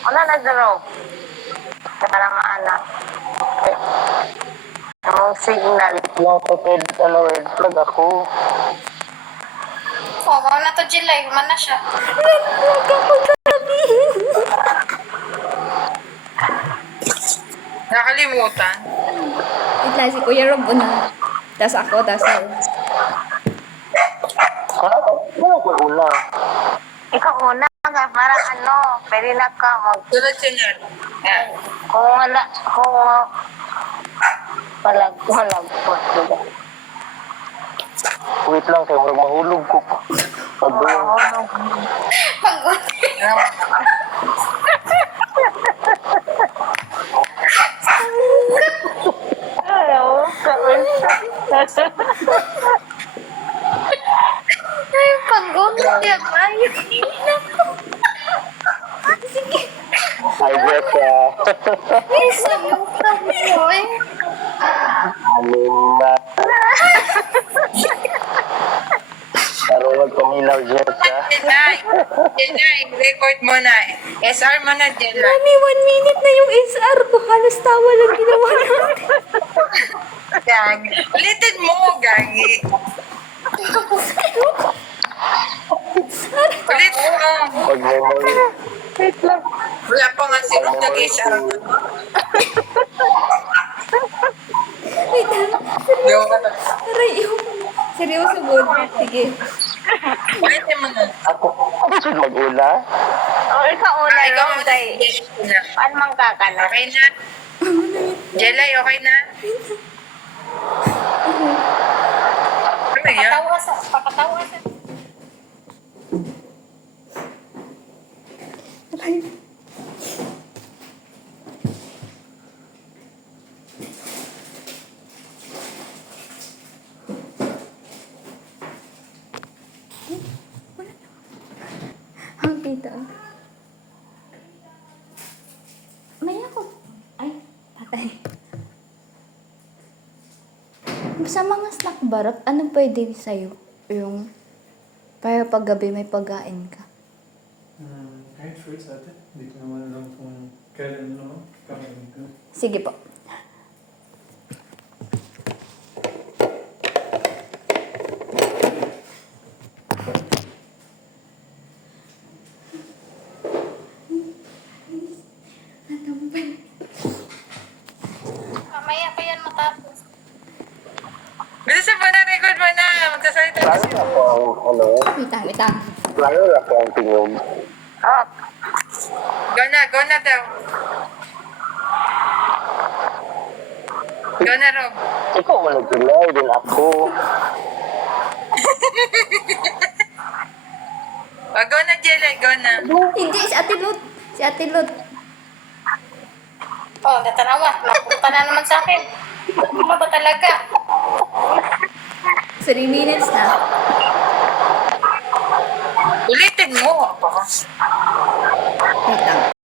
Wala na daro. Para maana. Ang signal. Nakapagod, red flag ako. Oh, mga na to July. Human na siya. Nakalimutan. Wait lang, si Kuya Rob una. Tas ako, tas ako. Ano ko una? Ikaw una nga, para ano, pwede na ka mag... Sunod sunod. Yan. Kung walang po, diba? Wait lang, kaya marag mahulog ko. Pag-doon. Pagod. Ayaw, Ay, pagod. Yan, ayun. Ay, Jessica. Ay, sabukan mo eh. Alima. Karunod kuminaw, Jessica. Jelay, record mo na. SR mo na, Jelay. Mami, 1 minute na yung SR ko. Halos tawa lang ginawa natin. Gagi. Ulitin mo, Gagi. Ulitin mo. Pag may Wala pa nga si Rob nag-SR. Wait lang. Yung ano. Aray, yung... Seryoso, good. Sige. Ulitin mo na. ako should mag-una. O, ikaw una, Ikaw Ron, mo kay... na. Paano mang kakala? Okay na? Jelay, okay na? Ano yan? Papatawa sa. Aray. Ang pita. May ako. Ay, patay. Sa mga snack barot, ano pwede sa'yo? Yung, para paggabi may pagkain ka. Kahit fruits ate, hindi ko naman alam kung kailan naman kakain ko. Sige po. Mamaya pa yan matapos. Bilisan mo na, record mo na. Magsasalita na Lalo na po ang, Wait lang, wait lang. lalo na po ang tingog. Oh, Go na daw. Go na, Rob. Ikaw mo nag-delay din ako. Go na, Jelay, go na. Hindi, si Ate Lot. Si Ate Lot. Oh, natanawa. Napunta na naman sa akin. Ano ba talaga? 3 minutes na. Ulitin mo. Wait lang.